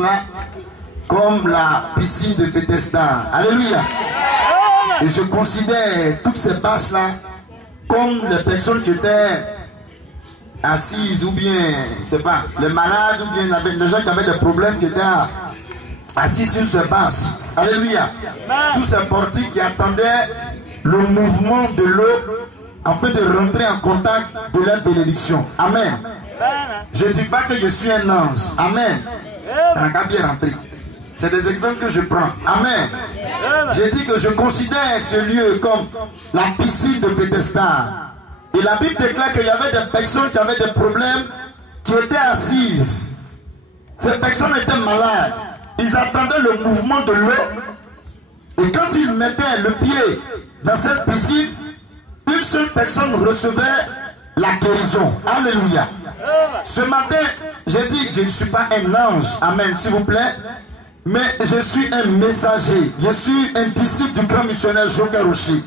là comme la piscine de Bethesda. Alléluia. Et je considère toutes ces bâches là comme les personnes qui étaient assises ou bien, je sais pas, les malades ou bien les gens qui avaient des problèmes qui étaient assis sur ces bâches. Alléluia. Sous ces portiques qui attendaient le mouvement de l'eau afin de rentrer en contact de la bénédiction. Amen. Je ne dis pas que je suis un ange. Amen. Ça n'a qu'à bien rentrer. C'est des exemples que je prends. Amen. J'ai dit que je considère ce lieu comme la piscine de Bethesda. Et la Bible déclare qu'il y avait des personnes qui avaient des problèmes, qui étaient assises. Ces personnes étaient malades. Ils attendaient le mouvement de l'eau. Et quand ils mettaient le pied dans cette piscine, une seule personne recevait la guérison. Alléluia. Ce matin, j'ai dit que je ne suis pas un ange. Amen, s'il vous plaît. Mais je suis un messager. Je suis un disciple du grand missionnaire Joker Rocher.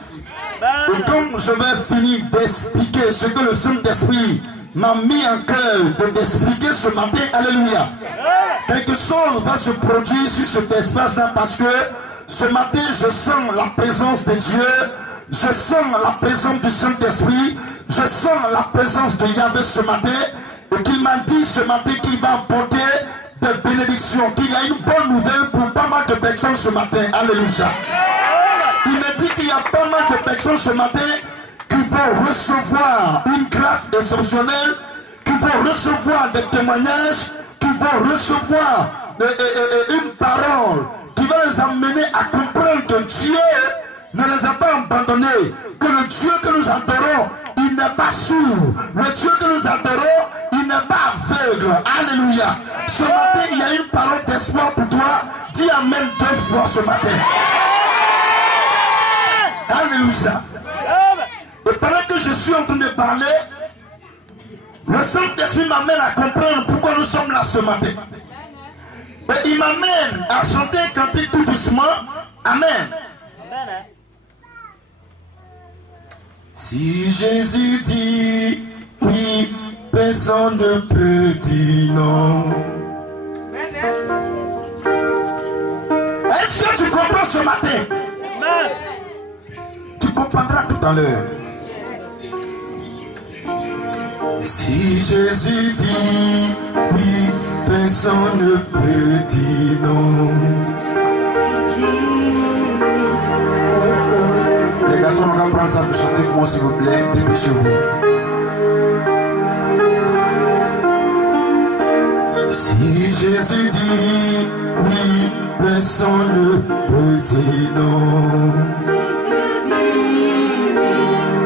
Et comme je vais finir d'expliquer ce que le Saint-Esprit m'a mis en cœur d'expliquer ce matin, alléluia, quelque chose va se produire sur cet espace-là parce que ce matin, je sens la présence de Dieu, je sens la présence du Saint-Esprit, je sens la présence de Yahvé ce matin, et qu'il m'a dit ce matin qu'il va apporter des bénédictions, qu'il y a une bonne nouvelle pour pas mal de personnes ce matin. Alléluia. Il me dit qu'il y a pas mal de personnes ce matin qui vont recevoir une grâce exceptionnelle, qui vont recevoir des témoignages, qui vont recevoir une parole qui va les amener à comprendre que Dieu ne les a pas abandonnés, que le Dieu que nous adorons, il n'est pas sourd, le Dieu que nous adorons, il n'est pas aveugle. Alléluia. Ce matin, il y a une parole d'espoir pour toi. Dis Amen 2 fois ce matin. Alléluia. Et pendant que je suis en train de parler, le Saint-Esprit m'amène à comprendre pourquoi nous sommes là ce matin. Et il m'amène à chanter un cantique tout doucement. Amen. Si Jésus dit oui, personne ne peut dire non. Est-ce que tu comprends ce matin? Tu comprendras tout à l'heure. Si Jésus dit oui, personne ne peut dire non. Les garçons, on va prendre ça pour chanter pour moi s'il vous plaît, depuis chez vous. Si Jésus dit oui, personne ne peut dire non.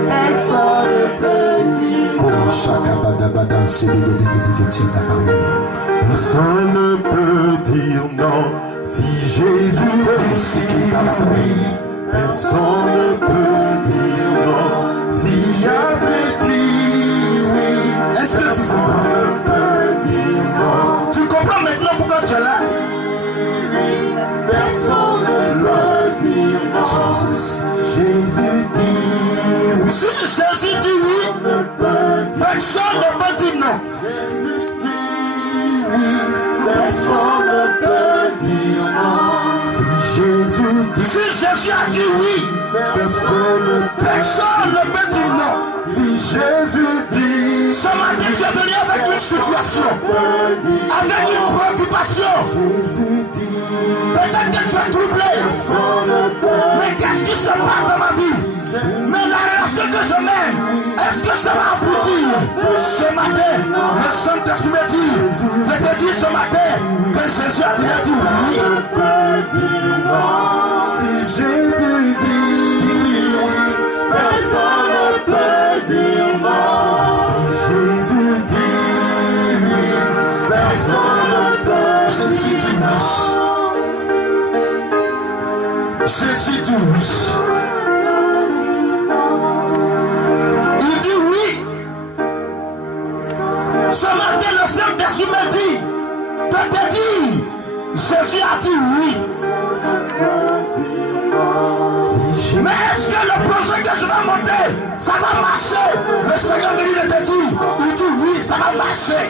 Personne ne peut dire non. Personne ne peut dire non. Si Jésus dit oui, personne ne peut dire non. Si Yahvé dit oui, est-ce que tu comprends? Tu comprends maintenant pourquoi tu es là? Personne ne peut dire non. Jésus dit oui. Si Jésus dit oui, personne ne peut dire non. Jésus dit oui, personne ne peut dire non. Si Jésus dit, si Jésus a dit oui, personne ne peut dire non. Si Jésus dit, ce matin tu es venu avec une situation, avec une préoccupation. Peut-être que tu es troublé. Mais qu'est-ce qui se passe dans ma vie? Mais la relation que je mène, est-ce que ça va aboutir? Ce matin, le Saint-Esprit me dit, je te dis ce matin que Jésus a déjà dit oui. Si Jésus dit oui, personne ne peut dire non. Si Jésus dit oui, personne ne peut. Jésus dit oui. Jésus dit oui. Il dit oui. Ce matin, le Saint-Esprit me dit, que te dit, Jésus a dit oui. Mais est-ce que le projet que je vais monter, ça va marcher? Le Seigneur me dit de te dire, il dit oui, ça va marcher.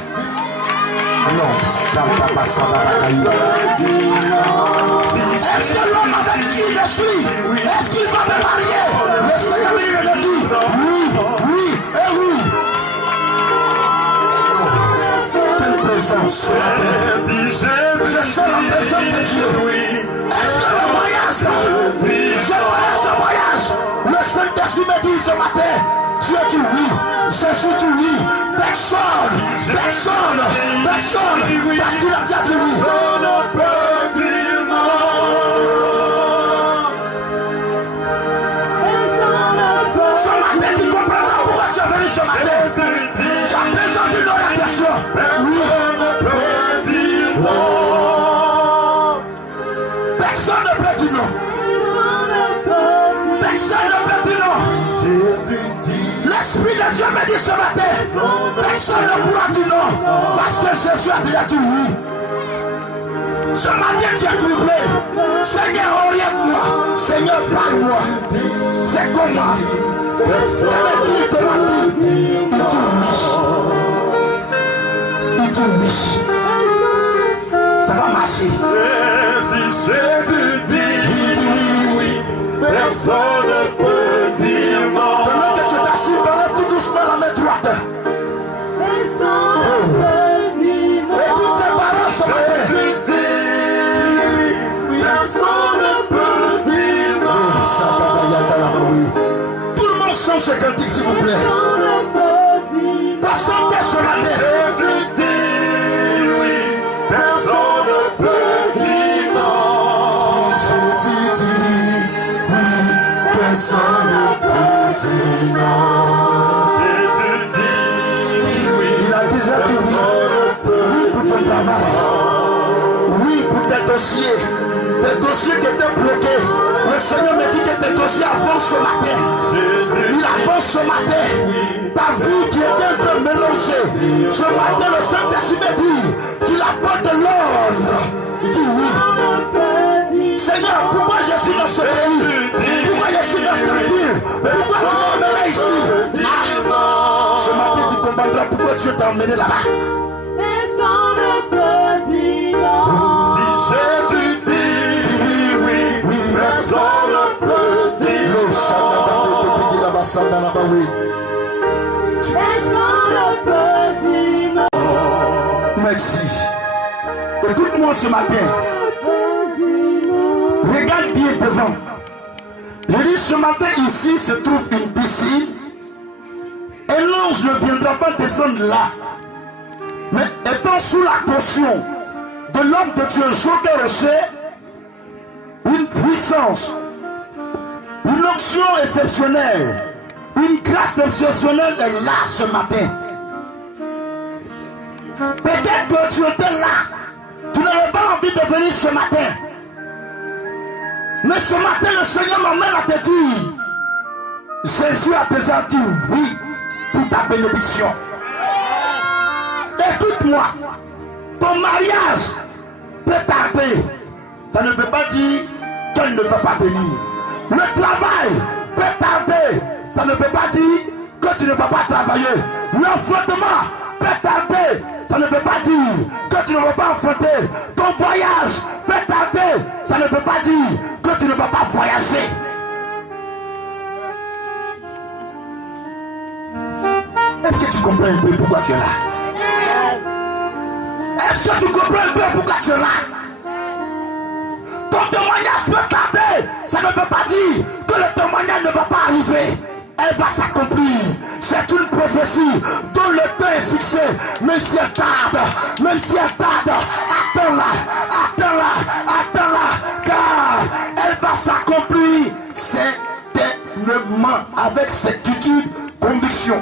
Est-ce que l'homme avec qui je suis, est-ce qu'il va me marier? Le Seigneur me dit oui, oui et oui. Quelle présence ce matin. Je sens la présence de Dieu. Est-ce que le voyage, ce voyage, le Saint-Esprit me dit ce matin, Dieu tu vis, Jésus tu vis, personne, parce qu'il a déjà tu vis. Ce matin tu comprendras pourquoi tu es venu ce matin. Tu as besoin d'une orientation. Oui. Personne ne peut dire non. Personne ne peut dire non. L'Esprit de Dieu me dit ce matin, personne ne pourra dire non, parce que Jésus a déjà dit oui. Ce matin tu es troublé. Seigneur, oriente-moi. Seigneur, parle-moi. C'est comment? Quel est-il de ma vie? Il dit oui. Il dit oui. Ça va marcher. Jésus dit oui, personne ne peut dire non. Pendant que tu es assis, balance tout doucement la main droite. Personne ne peut dire non. Et toutes ces paroles sont Jésus dit oui, personne ne peut dire non. Tout le monde chante ce cantique s'il vous plaît. Personne ne peut dire non. Personne ne ce matin. Jésus dit oui, personne ne peut dire non. Jésus dit oui, personne ne peut dire non. Jésus dit oui, Il a déjà dit oui. Oui pour ton travail. Oui pour tes dossiers. Tes dossiers qui étaient bloqués. Le Seigneur me dit que tes dossiers avancent ce matin. Il avance ce matin. Ta vie qui était un peu mélangée. Ce matin, le Saint-Esprit me dit qu'il apporte l'ordre. Il dit oui. Seigneur, pourquoi je suis dans ce pays? Pourquoi je suis dans cette ville? Pourquoi tu m'as emmené ici? Ce matin, tu comprendras pourquoi tu t'es emmené là-bas. Personne ne peut dire non. si Jésus dit oui, personne ne peut dire non. Personne ne peut dire non. Merci. Écoute-moi ce matin. Regarde bien devant. Je dis ce matin ici se trouve une piscine. Et l'ange ne viendra pas descendre là. Mais étant sous la caution de l'homme de Dieu, Joker Rocher, une puissance, une onction exceptionnelle, une grâce exceptionnelle est là ce matin. Peut-être que tu étais là. Tu n'avais pas envie de venir ce matin. Mais ce matin, le Seigneur m'emmène à te dire, Jésus a déjà dit oui pour ta bénédiction. Écoute-moi, ton mariage peut tarder. Ça ne veut pas dire qu'elle ne peut pas venir. Le travail peut tarder. Ça ne veut pas dire que tu ne vas pas travailler. L'enfantement peut tarder. Ça ne veut pas dire que tu ne vas pas enfanter. Ton voyage peut tarder. Ça ne veut pas dire que tu ne vas pas voyager. Est-ce que tu comprends un peu pourquoi tu es là? Est-ce que tu comprends un peu pourquoi tu es là? Ton témoignage peut tarder. Ça ne veut pas dire que le témoignage ne va pas arriver. Elle va s'accomplir. C'est une prophétie dont le temps est fixé. Même si elle tarde, attends-la, car elle va s'accomplir certainement avec certitude, conviction.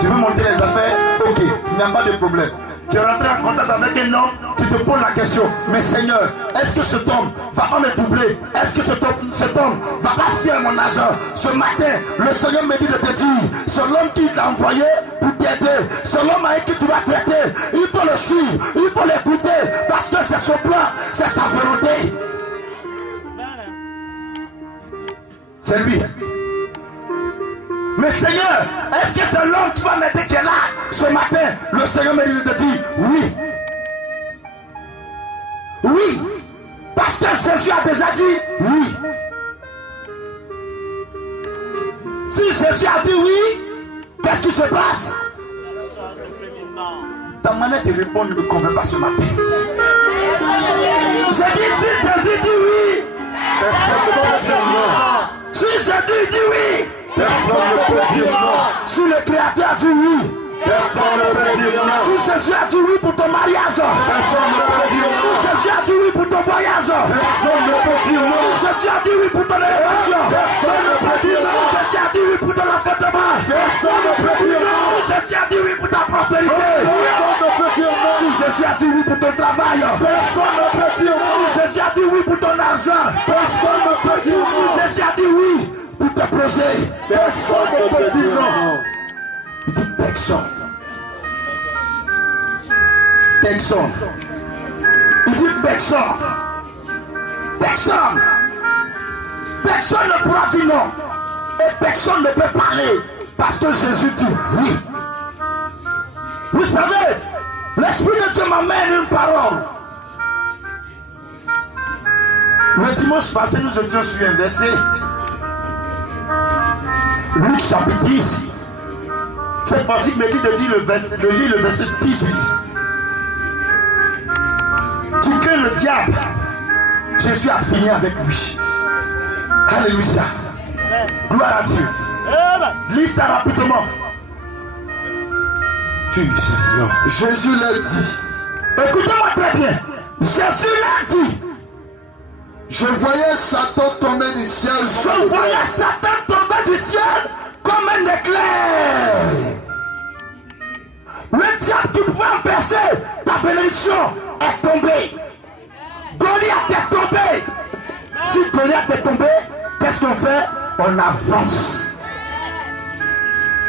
Tu veux monter les affaires? Ok, il n'y a pas de problème. Tu es rentré en contact avec un homme, tu te poses la question, mais Seigneur, est-ce que cet homme va pas me doubler? Est-ce que cet homme va pas faire mon argent? Ce matin, le Seigneur me dit de te dire, c'est l'homme qui t'a envoyé pour t'aider. C'est l'homme avec qui tu vas traiter. Il faut le suivre, il faut l'écouter, parce que c'est son plan, c'est sa volonté. C'est lui. Mais Seigneur, est-ce que c'est l'homme qui va m'aider qui est là ce matin? Le Seigneur me dit de te dire oui. Oui. Parce que Jésus a déjà dit oui. Si Jésus a dit oui, qu'est-ce qui se passe? Ta manière de répondre ne me convainc pas ce matin. J'ai dit si Jésus dit oui, Personne ne peut dire non. si Jésus dit oui, Personne ne peut dire non. si le Créateur a dit oui, Personne ne peut dire non. si Jésus a dit oui pour ton mariage, Personne ne peut dire si non. Jésus a dit oui pour ton voyage, Personne ne peut dire si non. Jésus a dit oui pour ton élévation, Personne ne peut dire si non. Jésus a dit oui pour ton appartement, Personne ne peut dire non. si Jésus a dit oui pour ta prospérité, Personne ne peut dire non. si Jésus a dit oui pour ton travail, Personne ne peut dire si non. Jésus a dit oui pour ton argent, Personne ne peut dire si non. Jésus a dit oui pour tes projets, Personne ne peut dire non. il dit personne. Personne. Il dit personne. Personne. Personne ne pourra dire non. Et personne ne peut parler parce que Jésus dit oui. Vous savez, l'Esprit de Dieu m'amène une parole. Le dimanche passé, nous étions sur un verset. Luc chapitre 10. Cette partie me dit de lire le verset 18. Tu crains le diable. Jésus a fini avec lui. Alléluia. Gloire à Dieu. Lis ça rapidement. Jésus l'a dit. Écoutez-moi très bien. Jésus l'a dit. Je voyais Satan tomber du ciel. Je voyais Satan tomber du ciel comme un éclair. Le diable qui pouvait empêcher ta bénédiction est tombé. Goliath est tombé. Si Goliath est tombé, qu'est-ce qu'on fait? On avance.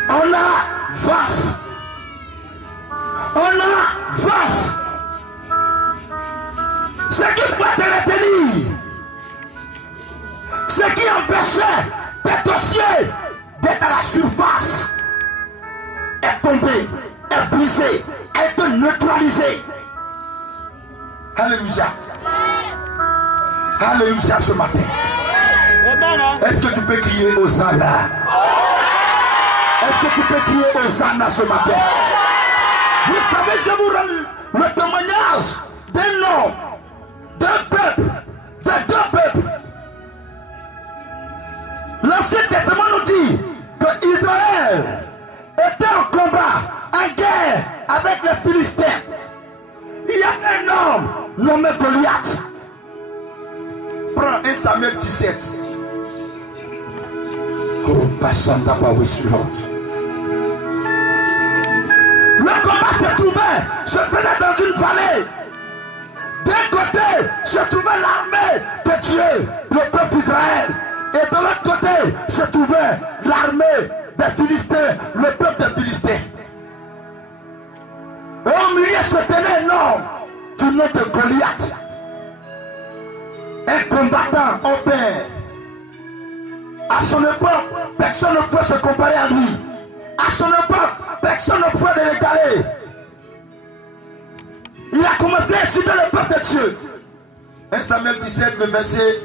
On avance. On avance. Ce qui pouvait te retenir, ce qui empêchait tes dossiers d'être à la surface, est tombé, est brisé, est neutralisé. Alléluia. Alléluia ce matin. Est-ce que tu peux crier Hosanna? Est-ce que tu peux crier Hosanna ce matin? Vous savez, je vous rends le témoignage d'un homme, d'un peuple, de deux peuples. L'Ancien Testament nous dit que Israël était en combat, en guerre avec les Philistins. Il y a un homme nommé Goliath. Prends 1 Samuel 17. Oh, Bashanda Bawislord. Le combat se faisait dans une vallée. D'un côté se trouvait l'armée de Dieu, le peuple d'Israël. Et de l'autre côté se trouvait l'armée des Philistins, le peuple des Philistins. Et au milieu se tenait un homme du nom de Goliath. Un combattant au père. À son époque, personne ne peut se comparer à lui. À son époque, personne ne peut le régaler. Il a commencé à insulter le peuple de Dieu. 1 Samuel 17, le verset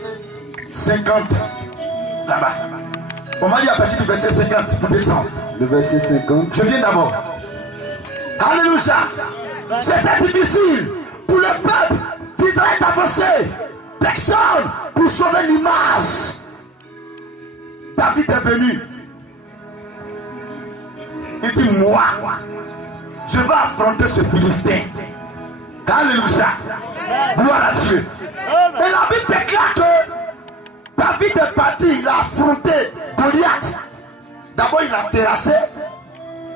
50. Là-bas. On m'a dit à partir du verset 50 pour descendre. Le verset 50. Je viens d'abord. Alléluia. C'était difficile pour le peuple d'Israël d'avancer. Personne pour sauver l'image. David est venu. Il dit moi, je vais affronter ce Philistin. Alléluia. Gloire à Dieu. Et la Bible déclare que David est parti, il a affronté Goliath. D'abord il a terrassé.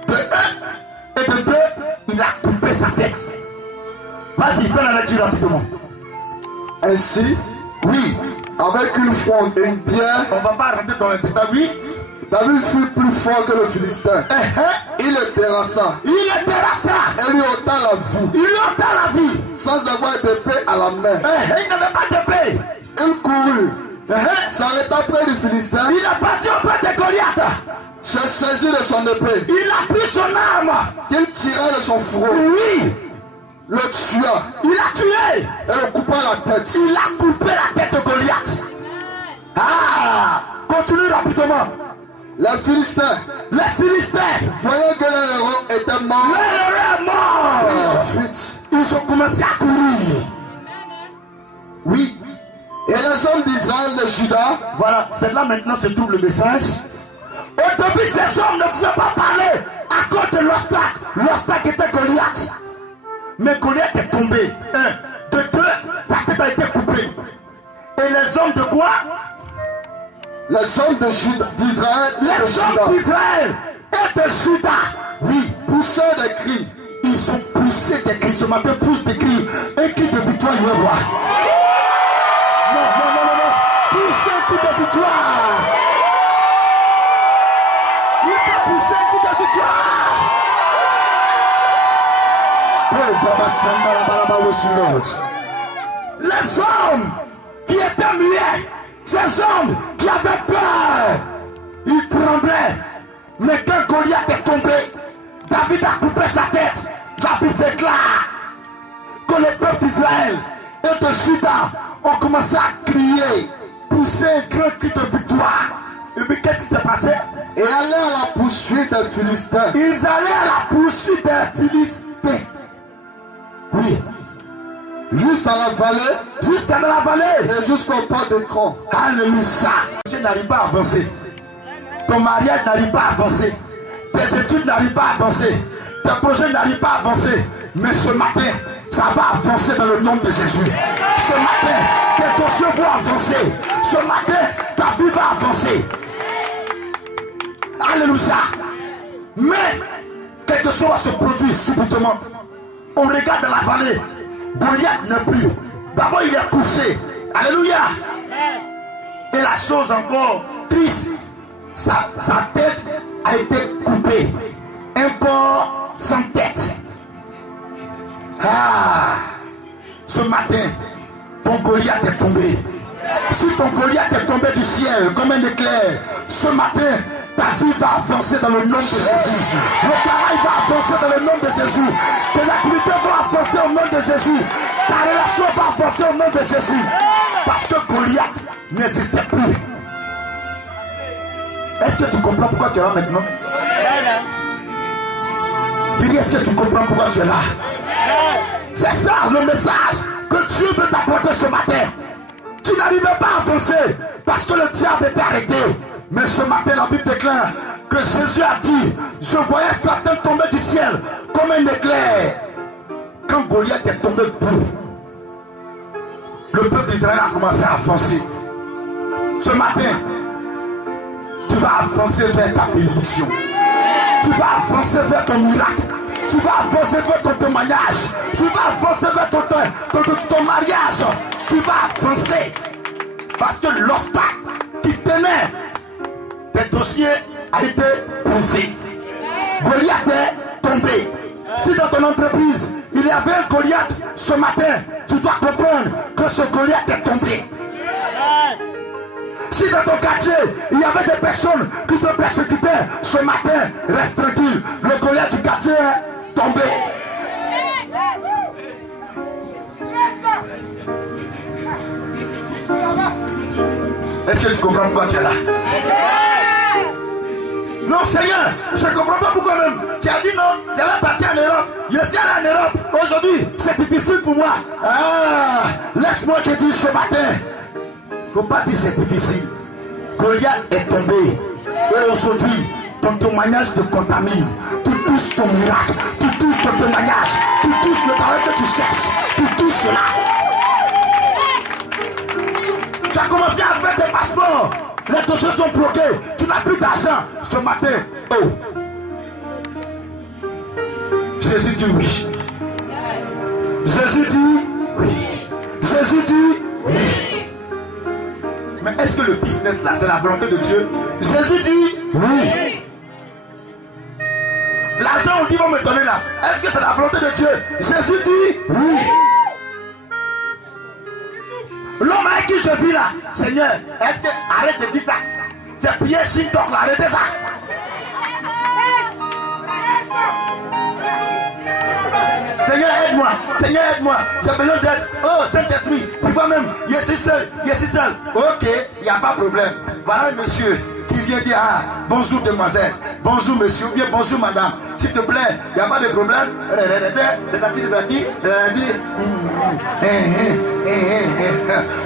De un et de deux, il a coupé sa tête. Vas-y, fais la lecture rapidement. Ainsi, Oui, avec une fronde et une pierre, on ne va pas rentrer dans le détail. Oui. David fut plus fort que le Philistin. Il le terrassa Il le terrassa. et lui ôta la vie, Il lui ôta la vie. sans avoir d'épée à la main. Il n'avait pas d'épée. Il courut, s'arrêta près du Philistin, Il est parti auprès de Goliath. se saisit de son épée. Il a pris son arme. Qu'il tirait de son fourreau. Oui. Le tua. Il a tué. Et le coupa la tête. Il a coupé la tête de Goliath. Ah, continue rapidement. Les Philistins, voyant que leur héros était mort, mort. Ensuite, Ils ont commencé à courir. Oui. Et les hommes d'Israël, de Juda, Voilà, c'est là maintenant se trouve le message. Au début, ces hommes ne pouvaient pas parler à cause de l'obstacle. L'obstacle était Goliath. Mais Goliath est tombé. Un. De deux, sa tête a été coupée. Et les hommes de quoi? les hommes d'Israël, Les hommes d'Israël et de Juda, oui, poussaient des cris. ils ont poussé des cris. Ce matin, pousse des cris. Un cri de victoire, je vais voir. Non. Pousse un cri de victoire. Il t'a poussé un cri de victoire. Les hommes qui étaient muets, ces hommes qui avaient peur, ils tremblaient. Mais quand Goliath est tombé, David a coupé sa tête. La Bible déclare que le peuple d'Israël et de Juda ont commencé à crier, pousser un grand cri de victoire. Et puis qu'est-ce qui s'est passé? Et allaient à la poursuite des Philistins. Ils allaient à la poursuite des Philistins. Oui. Jusqu'à la vallée. Jusqu'à la vallée. Et jusqu'au port d'écran. Alléluia. Tu n'arrives pas à avancer. Ton mariage n'arrive pas à avancer. Tes études n'arrivent pas à avancer. Tes projets n'arrivent pas à avancer. Mais ce matin, ça va avancer dans le nom de Jésus. Ce matin, tes dossiers vont avancer. Ce matin, ta vie va avancer. Alléluia. Mais, quelque chose va se produire subitement. On regarde dans la vallée. Goliath n'est plus. D'abord, il est couché. Alléluia. Et la chose encore triste, sa tête a été coupée. Un corps sans tête. Ah, ce matin, ton Goliath est tombé. Si ton Goliath est tombé du ciel comme un éclair, ce matin, ta vie va avancer dans le nom de Jésus. Le travail va avancer dans le nom de Jésus. Tes activités vont avancer au nom de Jésus. Ta relation va avancer au nom de Jésus. Parce que Goliath n'existait plus. Est-ce que tu comprends pourquoi tu es là maintenant? Dis, est-ce que tu comprends pourquoi tu es là? C'est ça le message que Dieu veut t'apporter ce matin. Tu n'arrivais pas à avancer parce que le diable était arrêté. Mais ce matin, la Bible déclare que Jésus a dit, je voyais Satan tomber du ciel comme un éclair. Quand Goliath est tombé debout, le peuple d'Israël a commencé à avancer. Ce matin, tu vas avancer vers ta bénédiction. Tu vas avancer vers ton miracle. Tu vas avancer vers ton témoignage. Tu vas avancer vers ton mariage. Tu vas avancer. Parce que l'obstacle qui tenait tes dossiers a été brisé. Goliath est tombé. Si dans ton entreprise, il y avait un Goliath ce matin, tu dois comprendre que ce Goliath est tombé. Si dans ton quartier, il y avait des personnes qui te persécutaient ce matin, reste tranquille. Le Goliath du quartier est tombé. Est-ce que tu comprends pourquoi tu es là? Non, Seigneur, je ne comprends pas pourquoi même. Tu as dit non, j'allais partir en Europe. Je suis allé en Europe. Aujourd'hui, c'est difficile pour moi. Ah, laisse-moi te dire ce matin. Il ne faut pas dire c'est difficile. Goliath est tombé. Et aujourd'hui, ton témoignage te contamine. Tu touches ton miracle. Tu touches ton témoignage. Tu touches le travail que tu cherches. Tu touches cela. Tu as commencé à faire tes passeports. Les dossiers sont bloqués. Tu n'as plus d'argent. Ce matin, oh, Jésus dit oui. Jésus dit oui. Jésus dit oui. Mais est-ce que le business là, c'est la volonté de Dieu? Jésus dit oui. L'argent, on dit, va me donner là. Est-ce que c'est la volonté de Dieu? Jésus dit oui. L'homme avec qui je vis là, Seigneur, est-ce que arrête de dire ça? C'est prier Shintok là, arrêtez ça. aide-moi. Seigneur, aide-moi. J'ai besoin d'aide. Oh, Saint-Esprit, tu vois même, je suis seul. Ok, il n'y a pas de problème. Voilà un monsieur qui vient dire, ah, bonjour demoiselle, bonjour monsieur, ou bien bonjour madame. S'il te plaît, il n'y a pas de problème.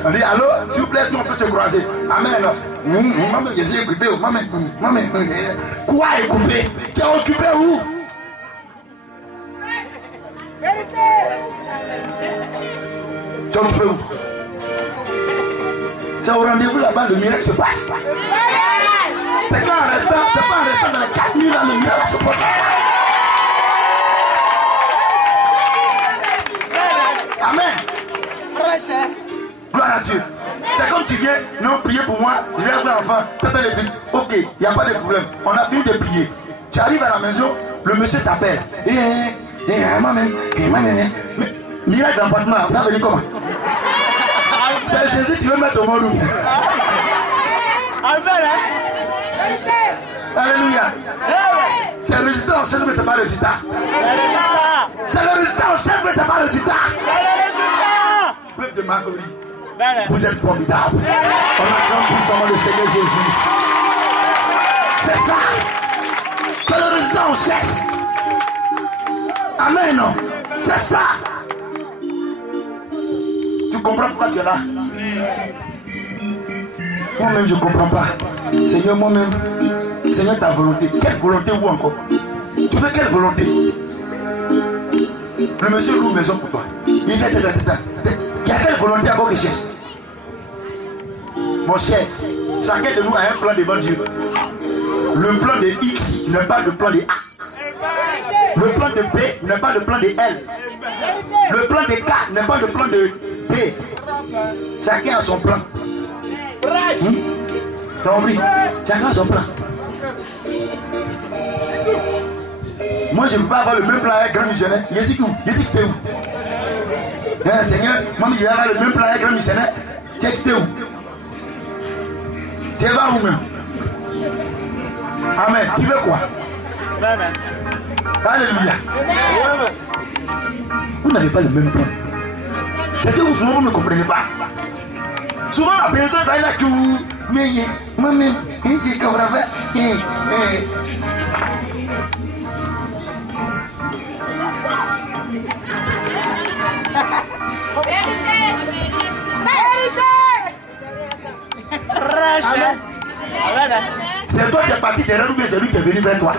On dit, allô, s'il vous plaît, si on peut se croiser. Amen. Maman, je suis occupé. Maman, quoi est coupé? Tu es occupé où? Tu es occupé où? C'est au rendez-vous là-bas, le miracle se passe. C'est pas en restant dans les 4 nuits là, le miracle se passe. Amen. Gloire à Dieu. C'est comme tu viens, non, prier pour moi, je viens avoir l'enfant. Ok, il n'y a pas de problème. On a fini de prier. Tu arrives à la maison, le monsieur t'appelle. Moi-même. Miracle d'enfantement, ça veut dire comment? C'est Jésus, tu veux mettre au monde ou bien? Alléluia. C'est le résultat, on cherche, mais c'est pas le résultat. C'est le résultat, on cherche, mais c'est pas le résultat. Peuple de Marguerite, vous êtes formidable. On acclame puissamment le Seigneur Jésus. C'est ça. C'est le résultat, on cherche. Amen. C'est ça. Tu comprends pourquoi tu es là? Moi-même, je ne comprends pas. Seigneur, moi-même, Seigneur, ta volonté. Quelle volonté ou encore? Tu veux quelle volonté? Le monsieur loue maison pour toi. Il y a quelle volonté encore que je cherche? Mon cher, chacun de nous a un plan devant Dieu. Le plan de X n'est pas le plan de A. Le plan de B n'est pas le plan de L. Le plan de K n'est pas le plan de D. Chacun a son plan. T'as compris? Chacun a son plan. Moi je ne peux pas avoir le même plan avec un grand missionnaire. Jésus qui t'es où? Seigneur, moi je vais avoir le même plan avec un grand missionnaire. Tu es où? Tu vas où même? Amen. Tu veux quoi? Alléluia. Vous n'avez pas le même plan. C'est que vous souvent vous ne comprenez pas. Souvent la personne ça est là tout. Mais moi-même, je ne comprends pas. C'est toi qui es parti derrière ou bien c'est lui qui est venu vers toi?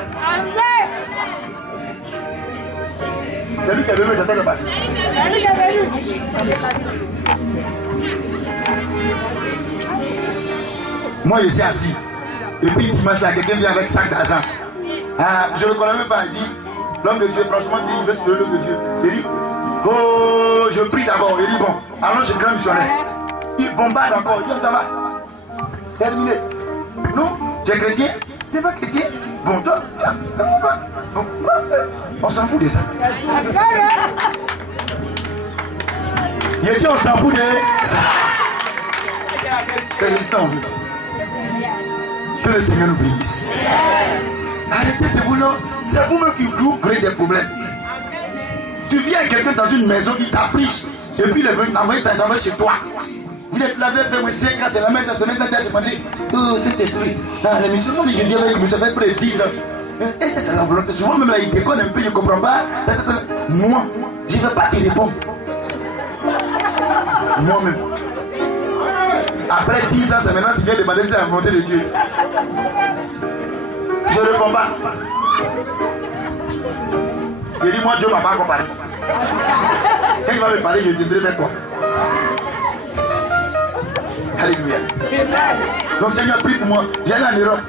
C'est lui qui est venu, c'est toi qui es parti. Moi je suis assis. Et puis dimanche là, quelqu'un vient avec 5 d'argent. Je ne le connais même pas. Il dit, l'homme de Dieu, franchement, il veut se l'homme de Dieu. Il dit, oh, je prie d'abord. Il dit, bon, allons chez le grand missionnaire. Il bombarde encore. Il dit, ça va. Terminé. Non, tu es chrétien? Tu n'es pas chrétien? Bon, toi, tiens, on s'en fout de ça. Il dit, on s'en fout de ça. Que le Seigneur nous bénisse. Arrêtez de vouloir. C'est vous-même qui vous créez des problèmes. Tu viens quelqu'un dans une maison qui t'appriche et puis il est venu t'envoyer chez toi. Il est lavé, fait moi 5 ans, c'est la même dans semaine, tu as demandé, oh, cet esprit. Dans la mission, je dis avec lui, ça fait près de 10 ans. Et c'est la volonté. Souvent, même là, il déconne un peu, je ne comprends pas. Moi, je ne vais pas te répondre. Moi-même. Après 10 ans, c'est maintenant que tu viens demander si c'est la volonté de Dieu. Je ne réponds pas. Je dis, moi, Dieu ne m'a pas encore parlé. Quand il va me parler, je viendrai vers toi. Alléluia. Donc Seigneur, prie pour moi. J'allais en Europe.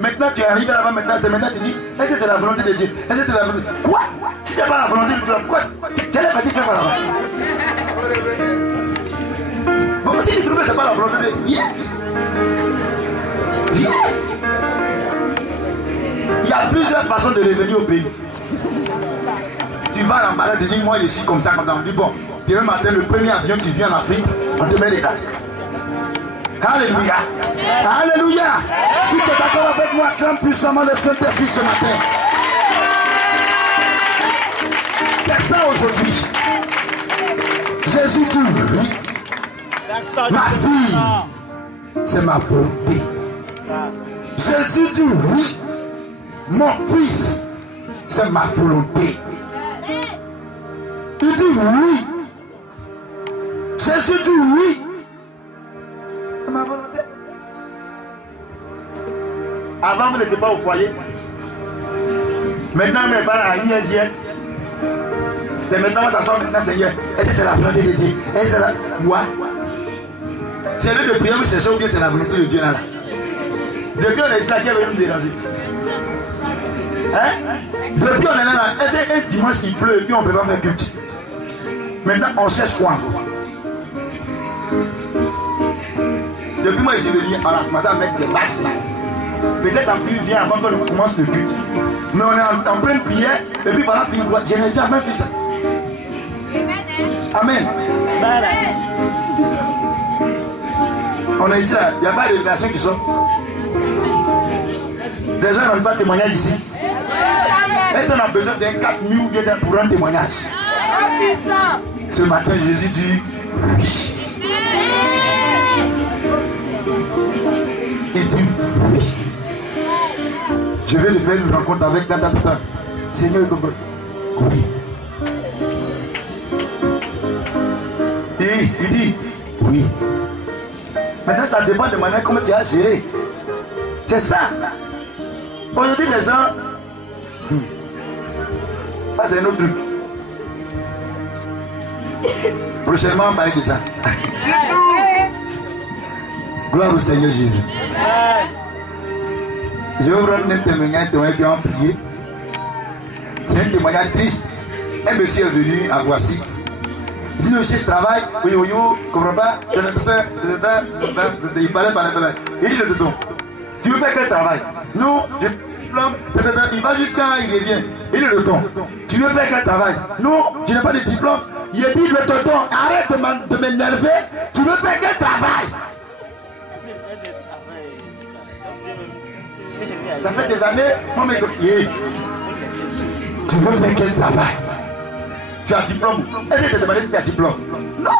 Maintenant tu es arrivé là-bas, maintenant tu dis, est-ce que c'est la volonté de Dieu? Est-ce que c'est la volonté? Quoi? Si ce n'est pas la volonté de Dieu, pourquoi? Tu allais pas dire faire là-bas. Bon, si tu trouves que ce n'est pas la volonté de Dieu, viens. Il y a plusieurs façons de revenir au pays. Tu vas à l'ambassade, tu dis, moi je suis comme ça. On dit, bon, demain matin, le premier avion qui vient en Afrique, on te met les dates. Alléluia. Alléluia. Si tu es d'accord avec moi, acclame puissamment le Saint-Esprit ce matin. C'est ça aujourd'hui, Jésus dit oui. Ma fille, c'est ma volonté. Jésus dit oui. Mon fils, c'est ma volonté. Il dit oui. Jésus dit oui. C'est ma volonté. Avant, vous n'étiez pas au foyer. Maintenant, mes parents à Niger. C'est maintenant, ça sort maintenant, Seigneur. Est-ce que c'est la volonté de Dieu? Est-ce que c'est la. Quoi? C'est lieu de prière, vous cherchez ou bien c'est la volonté de Dieu là. Depuis on est ici là, qui est venu nous déranger? Hein? Depuis on est là, est-ce qu'un dimanche il pleut et puis on ne peut pas faire culte? Maintenant on cherche quoi? Depuis moi je suis venu, on a commencé à mettre des bâches là. Peut-être en plus vient avant qu'on commence le culte. Mais on est en pleine prière et puis pendant que je n'ai jamais fait ça. Amen. On est ici là, il n'y a pas de révélation qui sort. Les gens n'ont pas de témoignage ici. Est-ce qu'on a besoin d'un 4000 ou bien d'un pour un témoignage? Ce matin, Jésus dit oui. Il dit oui. Je vais le faire une rencontre avec ta. Seigneur, oui. Il dit oui. Maintenant, ça dépend de manière comment tu as géré. C'est ça. Aujourd'hui, les gens. Ça, c'est un autre truc. Prochainement, on va parler de ça. Gloire au Seigneur Jésus. Je vais vous rendre un témoignage qui a prié. C'est un témoignage triste. Un monsieur est venu à Voici. Il dit, monsieur, je travaille. Oui, oui, oui, comprends pas. Il parlait. Il dit, le tonton, tu veux faire quel travail? Non, je diplôme. Il va jusqu'à il revient. Il dit, le tonton, tu veux faire quel travail? Non, je n'ai pas de diplôme. Il dit, le tonton, arrête de m'énerver. Tu veux faire quel travail? Ça fait des années, mon mec, tu veux faire quel travail? Tu as un diplôme? Est-ce que tu as demandé si tu as un diplôme? Non.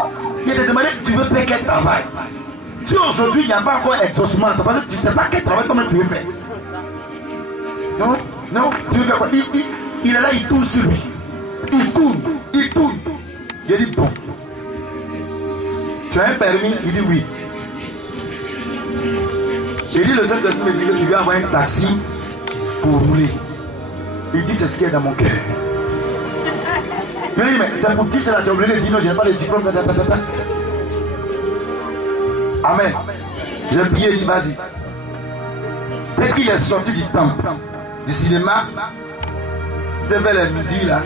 Il t'a demandé tu veux faire quel travail? Si aujourd'hui il n'y a pas encore exaucement, c'est parce que tu ne sais pas quel travail comment tu veux faire. Non, non, tu veux faire quoi? Il est là, il tourne sur lui. Il tourne. Il dit bon. Tu as un permis? Il dit oui. Il dit le seul personne me dit que tu veux avoir un taxi pour rouler. Il dit c'est ce qui est dans mon cœur. Je lui dis mais c'est pour qui c'est la journée? Il dit non, je n'ai pas de diplôme. Amen. J'ai prié, il dit vas-y. Dès qu'il est sorti du temple, du cinéma, vers le midi là,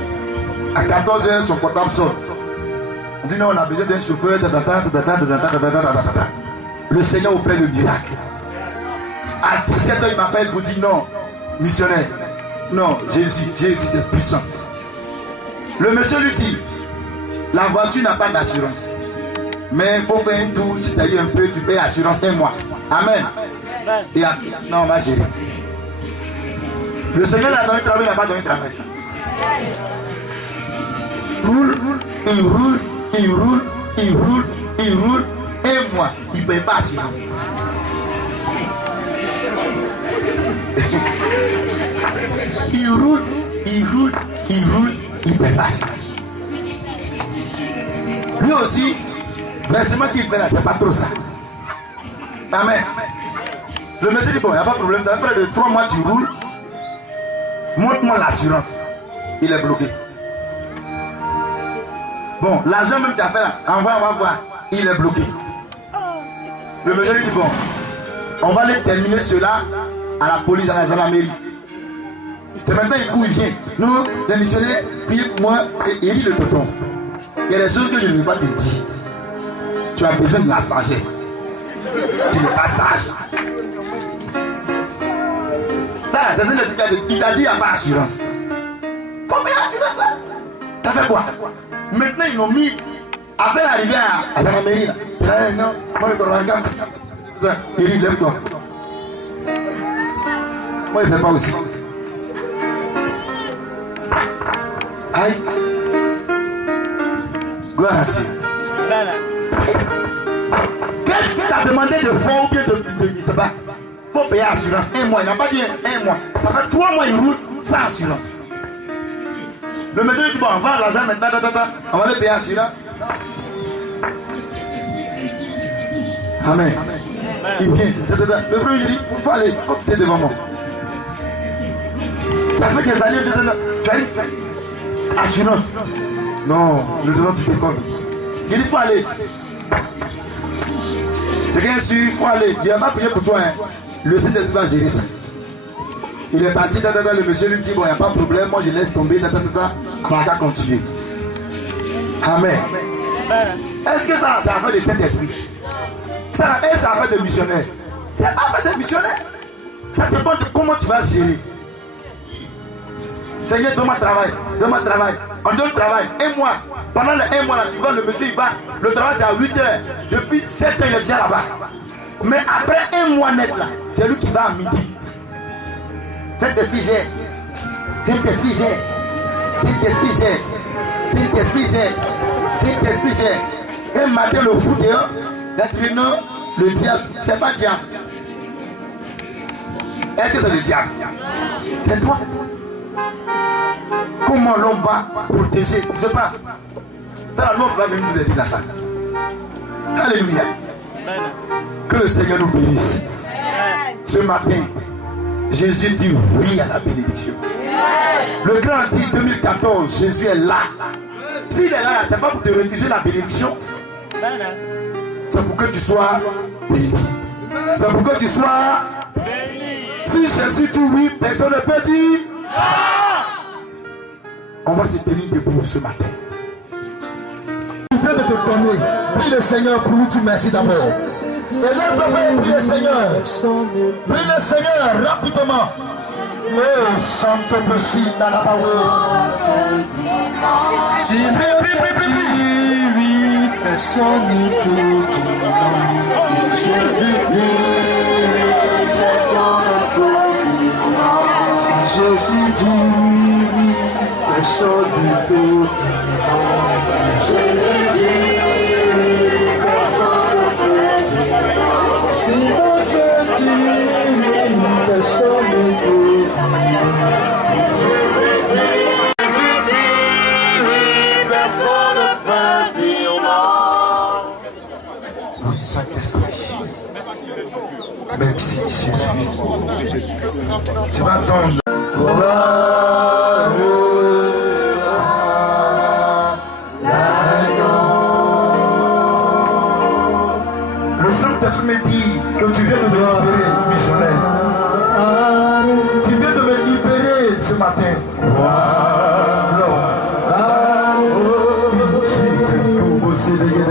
à 14h son portable sort. On dit non, on a besoin d'un chauffeur. Le Seigneur opère le miracle. À 17h, il m'appelle pour dire non, missionnaire. Non, Jésus c'est puissant. Le monsieur lui dit, la voiture n'a pas d'assurance. Mais il faut faire un tour, si tu as eu un peu, tu payes assurance un mois. Amen. Et non, on va gérer. Le Seigneur a donné travail, il n'a pas donné travail. Il roule, un mois, il ne paye pas assurance. Il roule, il paye pas assurance. Lui aussi, versement qu'il fait là, c'est pas trop ça. Amen. Le monsieur dit bon, il n'y a pas de problème, ça fait près de 3 mois tu roules. Montre-moi l'assurance. Il est bloqué. Bon, l'argent même que tu as fait là, on va voir. Il est bloqué. Le monsieur lui dit bon, on va aller terminer cela à la police, à la gendarmerie. C'est maintenant il court, il vient. Non, les missionnaires, priez pour moi. Et il dit le tonton, il y a des choses que je ne vais pas te dire. Tu as besoin de la sagesse. Tu n'es pas sage. Ça, c'est ce qu'il t'a dit, il n'y a pas d'assurance. Combien d'assurance là? T'as fait quoi? Maintenant ils l'ont mis à peine arrivé à la mairie là. Non, moi je te regarde. Il dit lève-toi. Moi il ne fait pas aussi. Aïe. Gloire à Dieu. Qu'est-ce que tu as demandé de faire ou bien de dire? Il faut payer assurance. 1 mois, il n'a pas dit 1 mois. Ça fait 3 mois, il roule sans assurance. Le monsieur dit bon, on va l'argent maintenant, on va le payer assurance. Amen. Il vient. Le premier dit, il faut aller, il faut quitter devant moi. Ça fait des années, tu as une assurance. Non, nous devons tu déconnes. Il dit, il faut aller. C'est bien sûr, il faut aller. Dieu m'a prié pour toi. Hein. Le Saint-Esprit va gérer ça. Il est parti, le monsieur lui dit, bon, il n'y a pas de problème, moi je laisse tomber, on va continuer. Amen. Est-ce que ça, c'est affaire de Saint-Esprit? Ça, c'est affaire de missionnaire. C'est affaire de missionnaire. Ça dépend de comment tu vas gérer. Seigneur, donne-moi travail. Donne-moi travail. On donne travail. 1 mois. Pendant les 1 mois, là, tu vois, le monsieur, il va. Le travail, c'est à 8 heures. Depuis 7 heures, il est déjà là-bas. Mais après 1 mois net, là, c'est lui qui va à midi. Saint-Esprit gère. Saint-Esprit gère. Saint-Esprit gère. Saint-Esprit gère. Saint-Esprit gère. Un matin, le fou dehors, l'entraîneur, le diable. C'est pas le diable. Est-ce que c'est le diable? C'est toi. Comment l'homme va protéger? Je ne sais pas. Ça, l'homme va venir nous aider dans ça. Alléluia. Que le Seigneur nous bénisse. Ce matin, Jésus dit oui à la bénédiction. Le grand dit 2014, Jésus est là. S'il est là, ce n'est pas pour te refuser la bénédiction. C'est pour que tu sois béni. C'est pour que tu sois béni. Si Jésus dit oui, personne ne peut dire. On va se tenir debout ce matin. Il vient de te donner. Prie le Seigneur pour lui dire merci d'abord. Et lève-toi, prie le Seigneur. Prie le Seigneur rapidement. Oh, Santo Messie dans la parole. Oui, personne ne peut dire non. Si Jésus dit oui, personne ne peut dire non. Si Jésus dit oui, personne ne peut dire non. Si Jésus dit oui, personne ne peut dire non. Si mon Dieu dit oui, personne ne peut dire non. Saint-Esprit. Merci Jésus. Tu vas entendre. Le Saint-Esprit dit que tu viens de me libérer, missionnaire. Tu viens de me libérer ce matin. Lord. Jesus, vous aussi les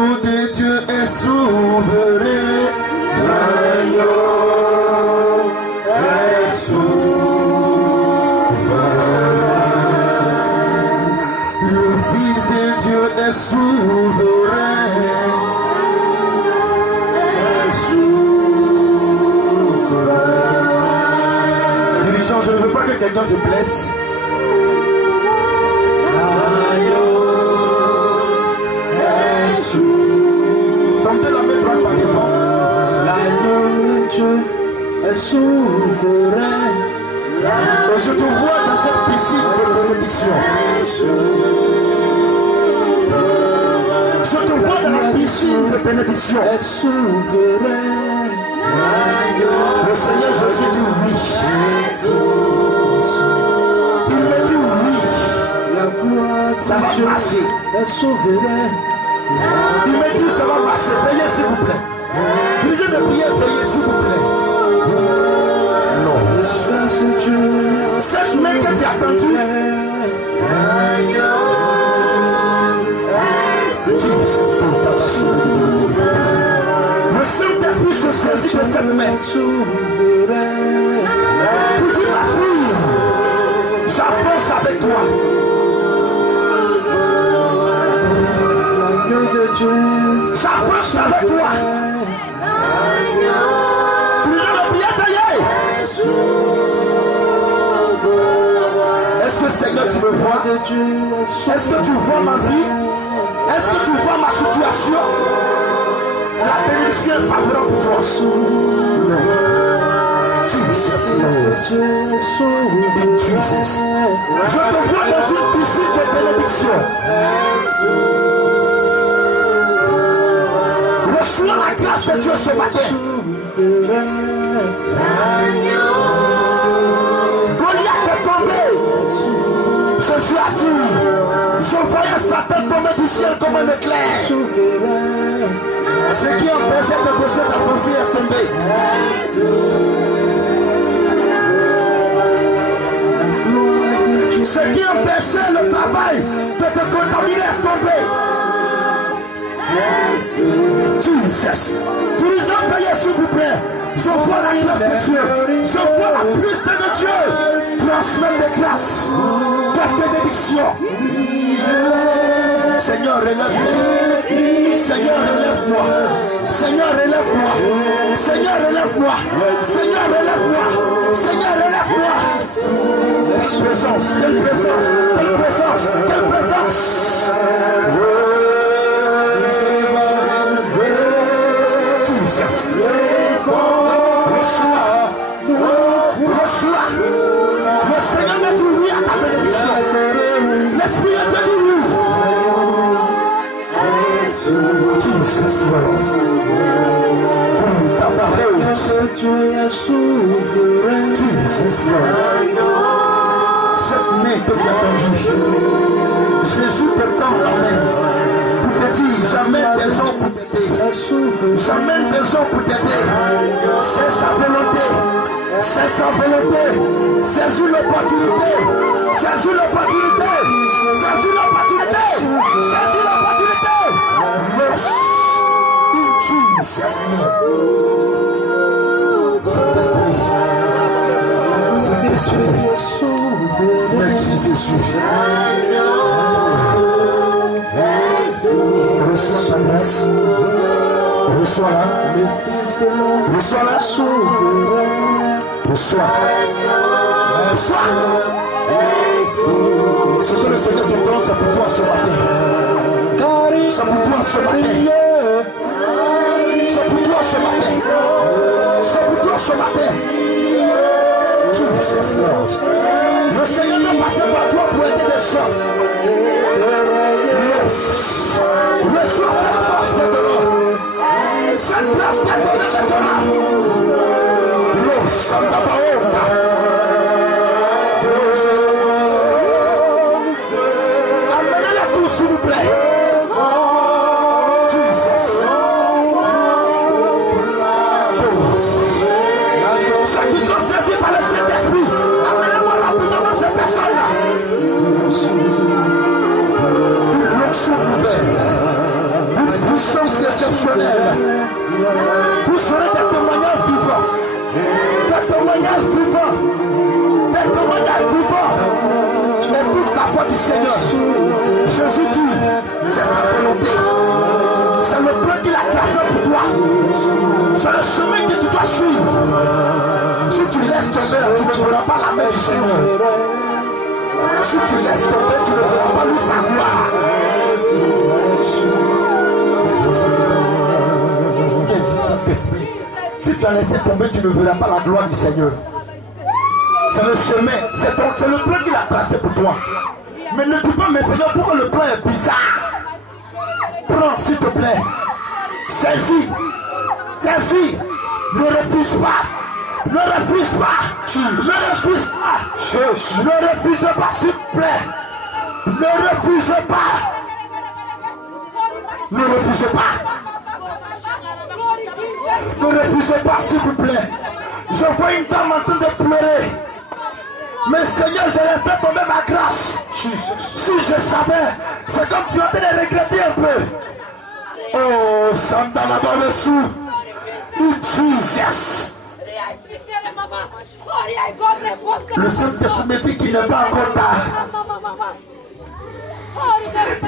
l'agneau de Dieu est souverain. L'agneau est souverain. Le Fils de Dieu est souverain. Dirigeant, je ne veux pas que quelqu'un se blesse. Tentez la main droite par devant. L'agneau de Dieu est souverain. Et je te vois dans cette piscine de bénédiction. Je te vois dans la piscine de bénédiction. Est souverain. Le Seigneur Jésus dit oui. Il me dit oui. La gloire Ça va de Dieu marcher. est souverain. Il me dit ça va marcher. Veillez s'il vous plaît. Priez de prier, veillez s'il vous plaît. Non. Cette main que tu as attendue. Le Saint-Esprit se saisit de cette main. Pour dire ma fille, j'avance avec toi. J'avance avec toi. Tu viens de prier d'ailleurs. Est-ce que Seigneur tu me vois? Est-ce que tu vois ma vie? Est-ce que tu vois ma situation? La bénédiction est favorable pour toi. Non. Jesus, Lord. Jesus. Je te vois dans une piscine de bénédiction. Reçois la grâce de Dieu ce matin. Goliath est tombé. Jésus a dit, je voyais Satan tomber du ciel comme un éclair. Ce qui empêchait de bosser d'avancer est tombé. Ce qui empêchait le travail de te contaminer est tombé. Jesus. Dirigeant, veillez s'il vous plaît. Je vois la grâce de Dieu. Je vois la puissance de Dieu. Transmettre des grâces, de bénédiction. Seigneur, relève-moi. Seigneur, relève-moi. Seigneur, relève-moi. Seigneur, relève-moi. Seigneur, relève-moi. Seigneur, relève-moi. Quelle présence, quelle présence, quelle présence, quelle présence. Jesus. Reçois. Le Seigneur me dit oui à ta bénédiction. L'Esprit te dit oui. Jesus, Lord. Jesus, Lord. Cette main que tu as tendue, Jésus te tend la main pour te dire, j'amène des gens pour t'aider. J'amène des gens pour t'aider. C'est sa volonté. C'est sa volonté. Saisis l'opportunité. Saisis l'opportunité. Saisis l'opportunité. Saisis l'opportunité. Yes. In Jesus' name. Saint-Esprit. Saint-Esprit. Merci Jésus. Reçois ta grâce. Reçois-la. Reçois-la. Reçois. Reçois. Ce que le Seigneur te donne, c'est pour toi ce matin. C'est pour toi ce matin. C'est pour toi ce matin. C'est pour toi ce matin. Jesus Lord. Le Seigneur n'est passé par toi pour aider des gens. Reçois cette force maintenant. Cette grâce t'a donné maintenant. Amenez-la tous s'il vous plaît. Jesus. Ceux qui sont saisis par le Saint-Esprit, amenez-moi rapidement ces personnes-là. Une onction nouvelle. Une puissance puissance exceptionnelle. Vous serez des témoignages vivants. Des témoignages vivants. Des témoignages vivants. Et toute la foi du Seigneur. Jésus dit, c'est sa volonté. C'est le plan qu'il a tracé pour toi. C'est le chemin que tu dois suivre. Si tu laisses tomber, tu ne verras pas la main du Seigneur. Si tu laisses tomber, tu ne verras pas lui sa gloire. Saint-Esprit, si tu as laissé tomber, tu ne verras pas la gloire du Seigneur. C'est le chemin, c'est le plan qu'il a tracé pour toi. Mais ne dis pas, mais Seigneur, pourquoi le plan est bizarre? Prends, s'il te plaît. Saisis. Saisis. Ne refuse pas. Ne refuse pas. Ne refuse pas. Ne refuse pas, s'il te plaît. Ne refuse pas. Ne refusez pas. Ne refusez pas, s'il vous plaît. Je vois une dame en train de pleurer. Mais Seigneur, je laissé tomber ma grâce. Si je savais, c'est comme tu es en train de regretter un peu. Oh, Santa la bas dessous. Jesus. Le Saint-Esprit me dit qu'il n'est pas encore tard.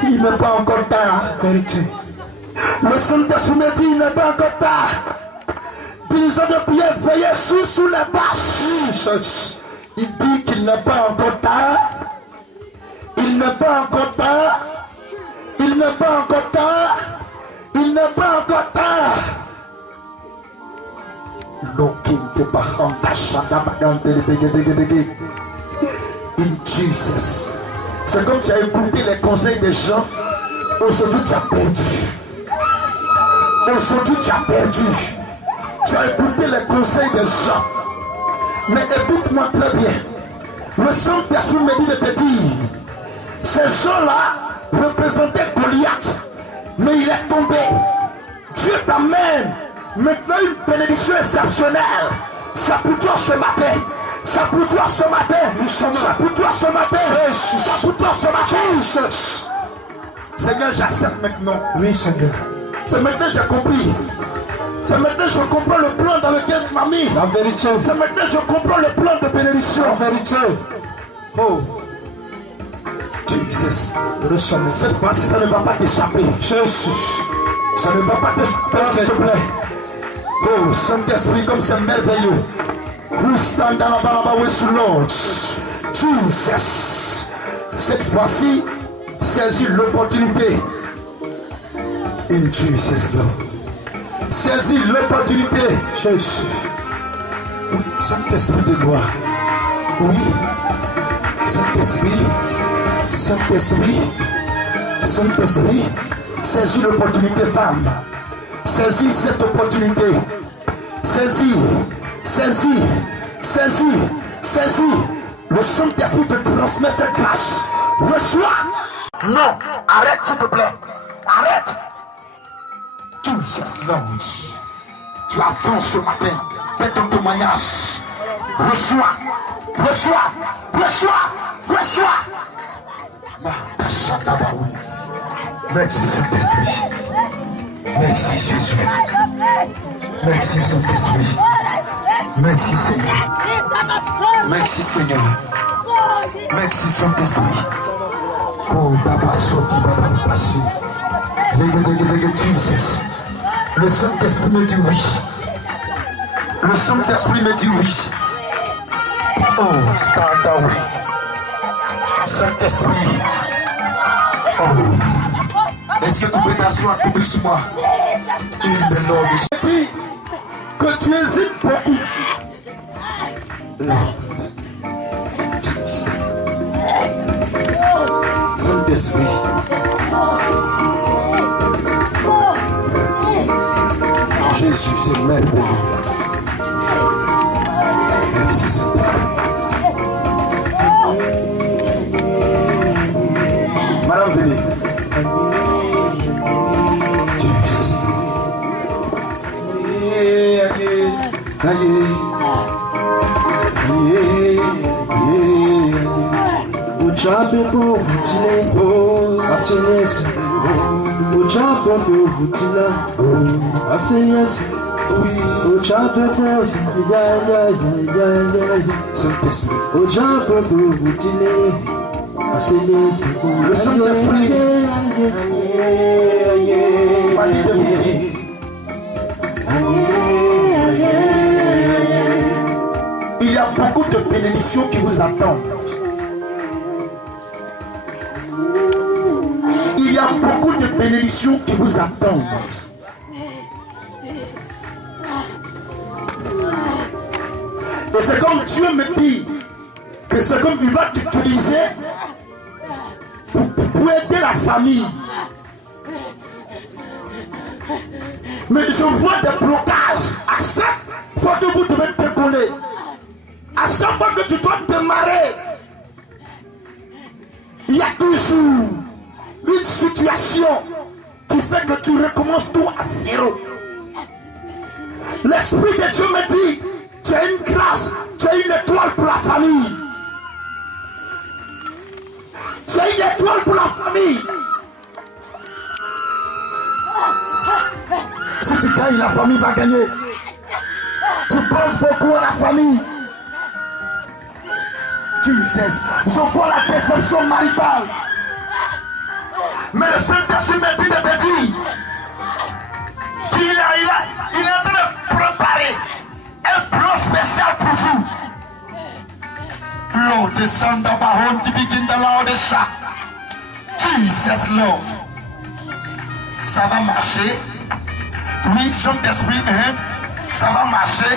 Il n'est pas encore tard. Le Saint-Esprit me dit qu'il n'est pas encore tard. Disons de prière, veillez sous les bâches. Il dit qu'il n'est pas encore tard. Il n'est pas encore tard. Il n'est pas encore tard. Il n'est pas encore tard. In Jesus. C'est comme tu as écouté les conseils des gens. Aujourd'hui tu as perdu. Aujourd'hui tu as perdu. Tu as écouté les conseils des gens. Mais écoute-moi très bien. Le Saint-Esprit me dit de te dire, ces gens-là représentaient Goliath, mais il est tombé. Dieu t'amène maintenant une bénédiction exceptionnelle. C'est pour toi ce matin. C'est pour toi ce matin. C'est pour toi ce matin. C'est pour toi ce matin. Seigneur, j'accepte maintenant. Oui, Seigneur. C'est maintenant que j'ai compris. C'est maintenant que je comprends le plan dans lequel tu m'as mis. La vérité. C'est maintenant que je comprends le plan de bénédiction. La vérité. Oh. Jesus. Cette fois-ci, ça ne va pas t'échapper. Jésus. Ça ne va pas t'échapper, s'il te plaît. Oh, Saint-Esprit, comme c'est merveilleux. Vous stand dans la balaba with Lord. Jesus. Cette fois-ci, saisis l'opportunité. In Jesus, Lord. Saisis l'opportunité. Jésus. Oui, Saint-Esprit de gloire. Oui. Saint-Esprit. Saint-Esprit. Saint-Esprit. Saisis l'opportunité, femme. Saisis cette opportunité. Saisis. Saisis. Saisis. Saisis. Le Saint-Esprit te transmet cette grâce. Reçois. Non. Arrête, s'il te plaît. Arrête. Jesus Lord. Tu avances ce matin. Fais ton témoignage. Reçois. Reçois. Reçois. Reçois. Merci Saint-Esprit. Merci Jésus. Merci Saint-Esprit. Merci Seigneur. Merci Seigneur. Merci Saint-Esprit. Oh, Baba Soti, Baba Passu. Jesus. Le Saint-Esprit me dit oui. Le Saint-Esprit me dit oui. Oh, stand down. Saint-Esprit. Oh. Est-ce que tu peux t'asseoir tout doucement? In the Lord. Je dis que tu hésites beaucoup. Lord. Saint-Esprit. Jésus, c'est merveilleux. Merci Seigneur. Madame, venez. Jésus. O diabo por continuer a silêncio. Le Saint-Esprit m'a dit de vous dire. Il y a beaucoup de bénédictions qui vous attendent. Il y a beaucoup de bénédictions qui vous attendent. Et c'est comme Dieu me dit que c'est comme il va t'utiliser pour aider la famille. Mais je vois des blocages à chaque fois que vous devez décoller. À chaque fois que tu dois démarrer, il y a toujours une situation qui fait que tu recommences tout à zéro. L'Esprit de Dieu me dit, tu as une grâce, tu as une étoile pour la famille. Tu as une étoile pour la famille. Si tu gagnes, la famille va gagner. Tu penses beaucoup à la famille. Jesus, je vois la déception maritale. Mais le Saint-Esprit me dit de te dire qu'il est en train de préparer un plan spécial pour vous. Lord, the Son of our to begin the Lord is shot. Jesus, Lord. Ça va marcher. Oui, Saint-Esprit, ça va marcher.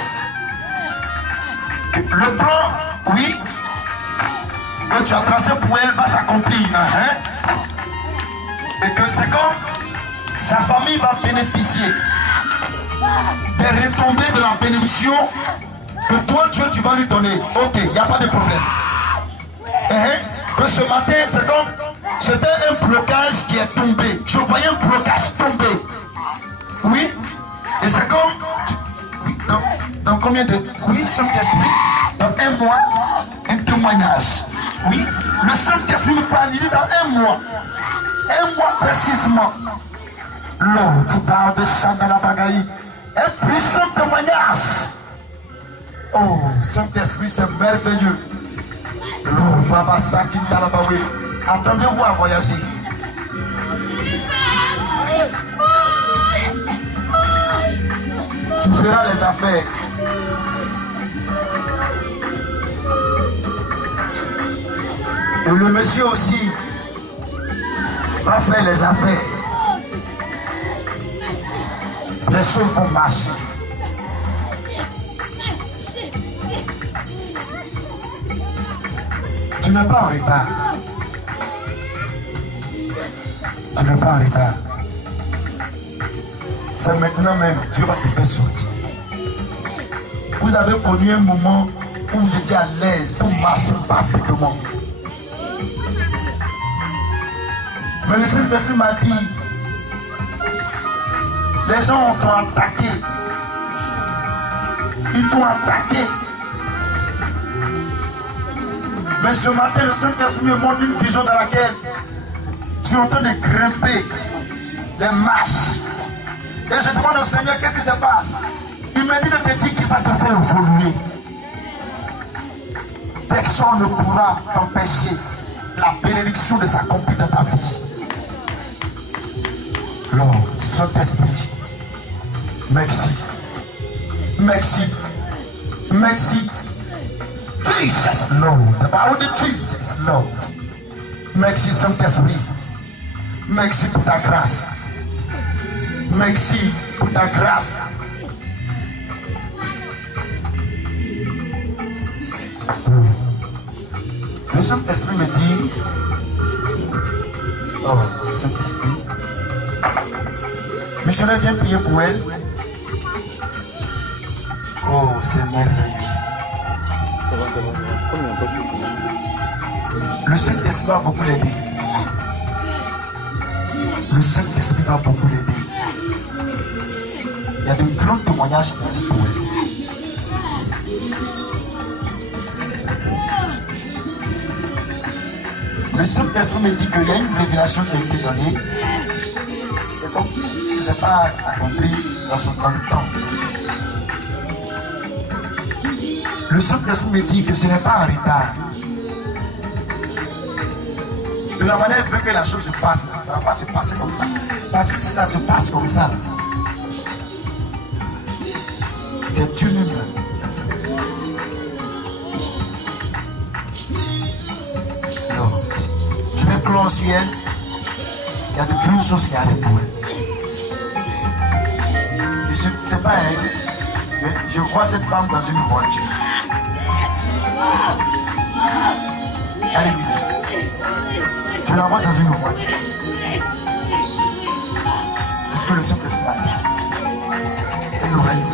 Le plan, oui, que tu as tracé pour elle va s'accomplir. Et que c'est comme sa famille va bénéficier des retombées de la bénédiction que toi, Dieu, tu vas lui donner. Ok, il n'y a pas de problème. Que ce matin, c'est comme c'était un blocage qui est tombé. Je voyais un blocage tomber. Oui. Et c'est comme oui, dans combien de... Oui, Saint-Esprit, dans un mois, un témoignage. Oui, le Saint-Esprit me parle, il dit dans un mois précisément. Lord, tu parles de Chandala Bagaï, un puissant témoignage. Oh, Saint-Esprit, c'est merveilleux. Lord, Baba Sakin Talabawe, attendez-vous à voyager. Tu feras les affaires. Et le monsieur aussi va faire les affaires. Les choses vont marcher. Tu n'es pas en retard. Tu n'es pas en retard. C'est maintenant même, Dieu va te faire sortir. Vous avez connu un moment où vous étiez à l'aise, tout marchait parfaitement. Mais le Saint-Esprit m'a dit, les gens t'ont attaqué. Ils t'ont attaqué. Mais ce matin, le Saint-Esprit me montre une vision dans laquelle tu es en train de grimper les marches. Et je demande au Seigneur qu'est-ce qui se passe. Il me dit de te dire qu'il va te faire évoluer. Personne ne pourra t'empêcher la bénédiction de s'accomplir dans ta vie. Lord, Saint-Esprit, merci. Merci. Merci. Jesus, Lord. The Bible de Jesus, Lord. Merci, Saint-Esprit. Merci pour ta grâce. Merci pour ta grâce. Le Saint-Esprit me dit, oh, Saint-Esprit, missionnaire, viens prier pour elle. Oh, c'est merveilleux. Le Saint-Esprit va beaucoup l'aider. Le Saint-Esprit va beaucoup l'aider. Il y a de grands témoignages pour elle. Le Saint-Esprit me dit qu'il y a une révélation qui a été donnée s'est pas accompli dans le temps. Le Saint-Esprit me dit que ce n'est pas en retard. De la manière que la chose se passe, ça ne va pas se passer comme ça. Parce que si ça se passe comme ça, c'est Dieu même là. Alors, je vais clore au ciel. Il y a de plein de choses qui arrivent pour elle. Je ne sais pas elle, mais je vois cette femme dans une voiture. Alléluia. Je la vois dans une voiture. C'est ce que le Saint-Esprit a dit. Elle aura une